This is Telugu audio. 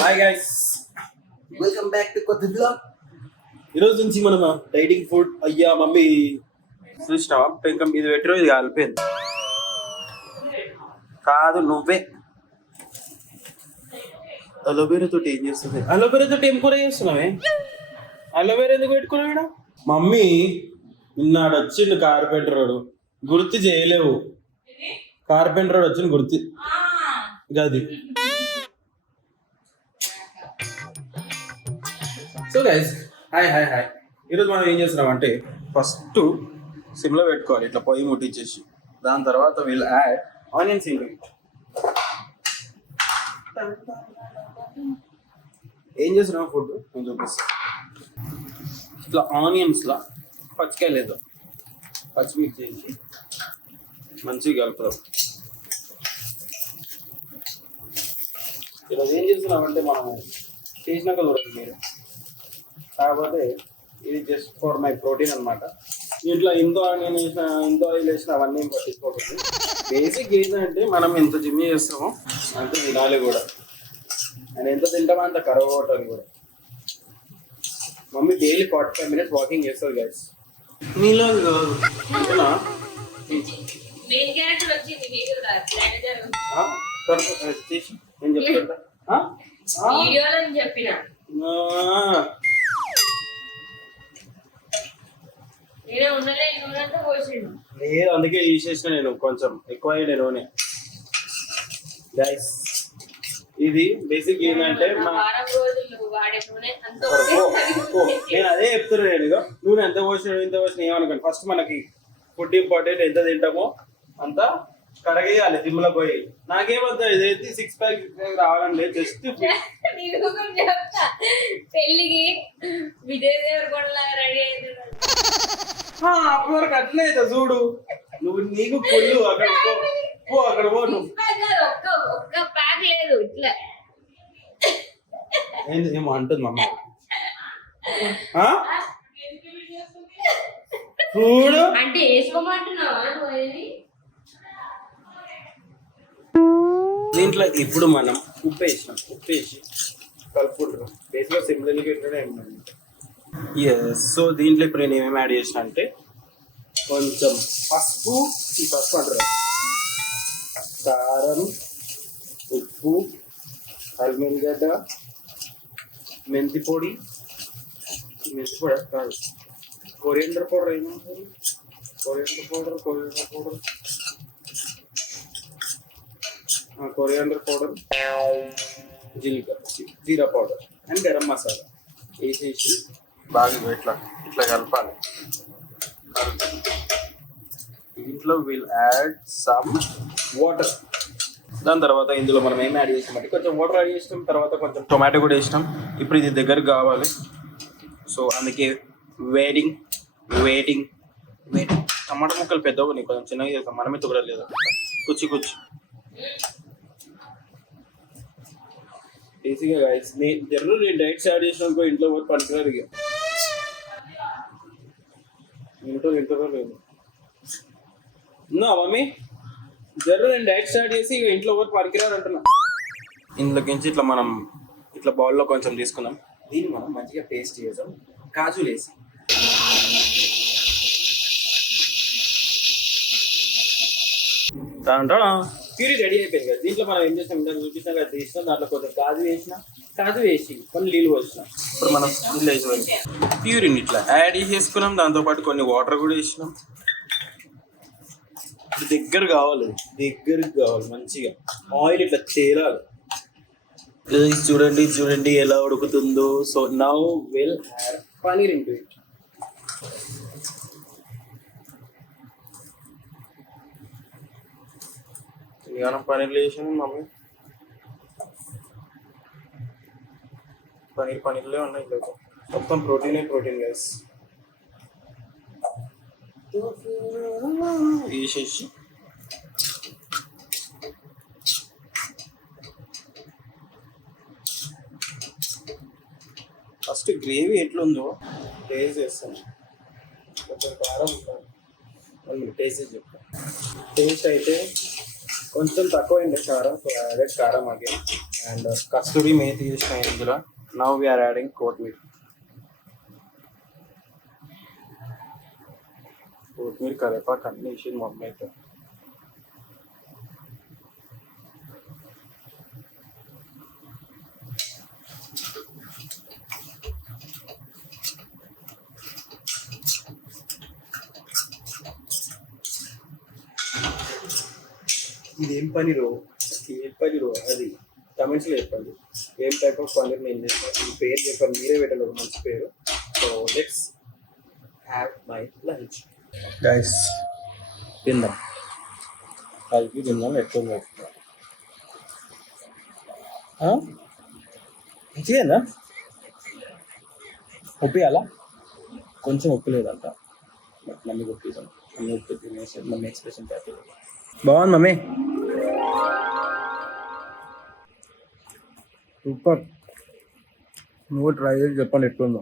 Hi guys, welcome back to కొత్త బ్లాగ్. ఈరోజు నుంచి మనం డైటింగ్ ఫుడ్. అయ్యా మమ్మీ చూసినావా పెంకం ఇది పెట్టిరో ఇది కలిపోయింది కాదు నువ్వే. అలోవేరా తోటి ఏం చేస్తుంది? అలోవేరా తోటి ఏం కూర చేస్తున్నావే? అలోవేరా ఎందుకు పెట్టుకున్నావు ఇక్కడ? మమ్మీ నిన్నాడు వచ్చిండు కార్పెంటర్ వాడు, గుర్తు చేయలేవు. కార్పెంటర్ వాడు వచ్చిండు గుర్తు గది. So guys, hi hi hi. ఈరోజు మనం ఏం చేస్తున్నాం అంటే, ఫస్ట్ సిమ్లో పెట్టుకోవాలి ఇట్లా పొయ్యి ముట్టించేసి, దాని తర్వాత వీళ్ళు యాడ్ ఆనియన్స్ ఇంటూ ఇట్. ఏం చేస్తున్నాం ఫుడ్ నేను చూపిస్తాను. ఇట్లా ఆనియన్స్లా పచ్చికాయ లేదు పచ్చిమిర్చి చేసి మంచిగా కలుపుతాం. ఈరోజు ఏం చేస్తున్నామంటే, మనం చేసినాక చూడండి మీరు, కాకపోతే ఇది జస్ట్ ఫర్ మై ప్రోటీన్ అనమాట. ఇంట్లో ఎంతో ఆనియన్ వేసిన ఎంతో ఆయిల్ వేసిన అవన్నీ ఏం పట్టించుకోకూడదు. బేసిక్ ఏంటంటే మనం ఎంత జిమ్ చేస్తామో అంత తినాలి కూడా, అండ్ ఎంత తింటామో అంత కరవ కొట్టాలి కూడా. మమ్మీ డైలీ 45 minutes వాకింగ్ చేస్తుంది గైస్. నీలో నేను చెప్తా లేదు, అందుకే తీసేసిన నేను, కొంచెం ఎక్కువ నూనె. గైస్ ఇది బేసిక్ ఏంటంటే నేను అదే చెప్తున్నా. నేను నూనె ఎంత పోసిన ఇంత పోసిన ఏమనుకోండి. ఫస్ట్ మనకి ఫుడ్ ఇంపార్టెంట్, ఎంత తింటామో అంత కడగేయాలి జిమ్లో పోయి. నాకేమవుతుంది ఇదైతే 6 ప్యాక్ రావాలండి జస్ట్ పెళ్ళికి విజయ్ దేవరకొండలాగా రెడీ అవుతుంది. అప్పటి వరకు అట్లే అవుతుంది చూడు. నువ్వు నీకు కొల్లు అక్కడ పో అక్కడ పో. నువ్వు ఒక్క ప్యాక్ లేదు ఇట్లా ఏమో అంటుంది అమ్మ. చూడు అంటే వేసుకోమంటున్నావా? దీంట్లో ఇప్పుడు మనం ఉప్పు వేసినాం, ఉప్పు వేసి కలుపుకుంటున్నాం. బేసిక్గా సింపుల్ పెట్టడం ఏమన్నా. సో దీంట్లో ఇప్పుడు నేను ఏమేమి యాడ్ చేసిన అంటే, కొంచెం పసుపు, ఈ పసుపు అంటారు, కారం, ఉప్పు, అల్లిగడ్డ, మెంతి పొడి కాదు, కొరియండర్ పౌడర్ ఏమంటారు, coriander powder, jeera powder and garam masala వేసేసి బాగా ఇట్లా ఇట్లా కలపాలి. దీంట్లో విల్ యాడ్ సమ్ వాటర్. దాని తర్వాత ఇందులో మనం ఏం యాడ్ చేసామంటే, కొంచెం వాటర్ యాడ్ చేసినాం, తర్వాత కొంచెం టొమాటో కూడా వేసినాం. ఇప్పుడు ఇది దగ్గరకు కావాలి. సో అందుకే వెయిటింగ్. టమాటా ముక్కలు పెద్దగా ఉన్నాయి, కొంచెం చిన్నగా చేస్తాం, మనమే తుగడలేదు. కూర్చి బేసిక్గా గైస్, నేను డైట్ స్టార్ట్ చేసినాకో ఇంట్లో పోయి పనికిరారు. ఇక ఇంట్లో లేదు మమ్మీ నేను డైట్ స్టార్ట్ చేసి ఇక ఇంట్లో పోయి పనికిరారు అంటున్నా. ఇందులోకించి ఇట్లా మనం ఇట్లా బౌల్లో కొంచెం తీసుకున్నాం. దీన్ని మనం మంచిగా పేస్ట్ చేసాం, కాజులు వేసి. ప్యూరీ రెడీ అయిపోయింది కదా. దీంట్లో మనం ఏం చేస్తాం, ఇందాక చూపించినా కదా, తీసినాం. దాంట్లో కొంచెం కాజు వేసి కొన్ని నీళ్ళు పోసినాం. ఇప్పుడు మనం నీళ్ళు వేసి ప్యూరీని ఇట్లా యాడ్ చేసుకున్నాం. దాంతోపాటు కొన్ని వాటర్ కూడా వేసినాం. దగ్గరకు కావాలి మంచిగా ఆయిల్ ఇట్లా తేలాలి. చూడండి ఎలా ఉడుకుతుందో. So now will add paneer into it. పనీర్లు వేసాము మమ్మీ. పనీర్లే ఉన్నాయి ఇలా. మొత్తం ప్రోటీన్ గైస్. వేసేసి ఫస్ట్ గ్రేవీ ఎట్లుందో టేస్ట్ చేస్తాను. కొంచెం కారం ఉంటుంది. మళ్ళీ టేస్ట్ చేసి చెప్తా. టేస్ట్ అయితే కొంచెం తక్కువైంది కారం, సో యాడెడ్ కారం అగైన్. అండ్ కస్తూరి మేతి వేసిన ఇందులో. నౌ వీఆర్ యాడింగ్ కొత్తిమీర. కొత్తిమీర కరివేపాకు అన్నీ వేసింది మమ్మీ అయితే. ఇది ఏం పనిరో, అది కమెంట్స్లో చెప్పండి. ఏం టైప్ ఆఫ్ పన్నీర్ నేను చేస్తాను, ఈ పేరు చెప్పండి, మీరే పెట్టండి ఒక మంచి పేరు. So let's have my lunch guys. తిందాం, కలిపి తిందాం. ఎట్లా మంచిగా ఉప్పు అలా కొంచెం ఉప్పు లేదంట, బట్ మమ్మీ కొట్టేసాం. మమ్మీ ఉప్పు తినేసి మమ్మీ ఎక్స్ప్రెషన్ పెట్టలేదు. బాగుంది మమ్మీ, సూపర్. నువ్వు ట్రై చేసి చెప్పండి ఎట్లుందో.